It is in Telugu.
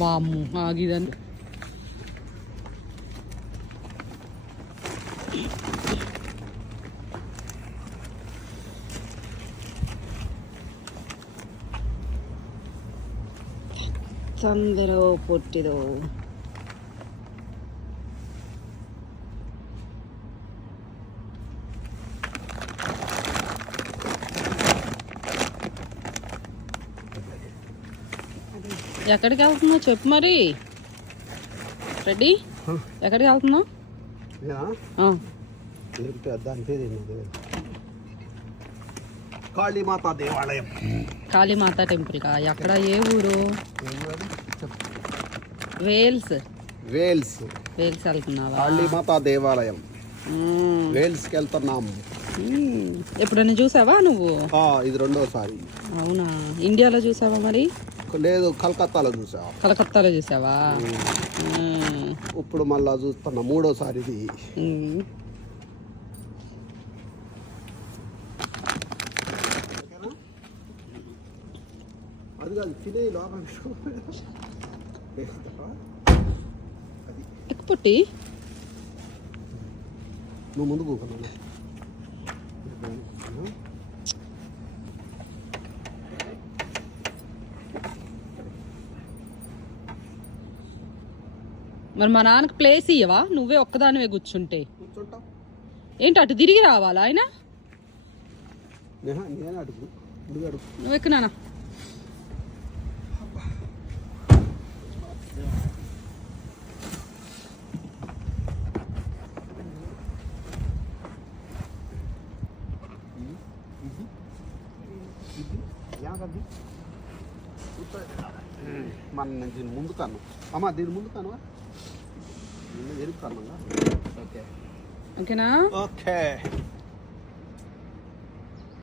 వామ్ము ఆగిదండి. చందరో పొట్టిదో ఎక్కడికి వెళ్తున్నావు చెప్పు మరి. రెడ్డి ఎక్కడికి వెళ్తున్నావు? కాళీమాతా దేవాలయం. కాళీమాతా టెంపుల్ కా? ఎక్కడ? ఏ ఊరు? వేల్స్. వేల్స్ వెళ్తున్నావా? కాళీమాతా దేవాలయం వేల్స్కి వెళ్తున్నాము. ఎప్పుడైనా చూసావా నువ్వు? ఇది రెండోసారి. అవునా? ఇండియాలో చూసావా మరి? లేదు, కలకత్తాలో చూసా. కలకత్తాలో చూసావా? ఇప్పుడు మళ్ళా చూస్తున్నా, మూడోసారి ఇది. అది కాదు, తినే లోపల ఎక్కుపట్టి నువ్వు ముందు కూకున్నా. మరి మా నాన్నకి ప్లేస్ ఇయ్యవా? నువ్వే ఒక్కదానివే కూర్చుంటే కూర్చుంటావు ఏంటి? అటు తిరిగి రావాలా ఆయన? నువ్వు ఎక్కు నాన్న. మన దీని ముందు కాను అమ్మా, దీని ముందు కాను ఎరుపు కాను. ఓకే ఓకేనా? ఓకే.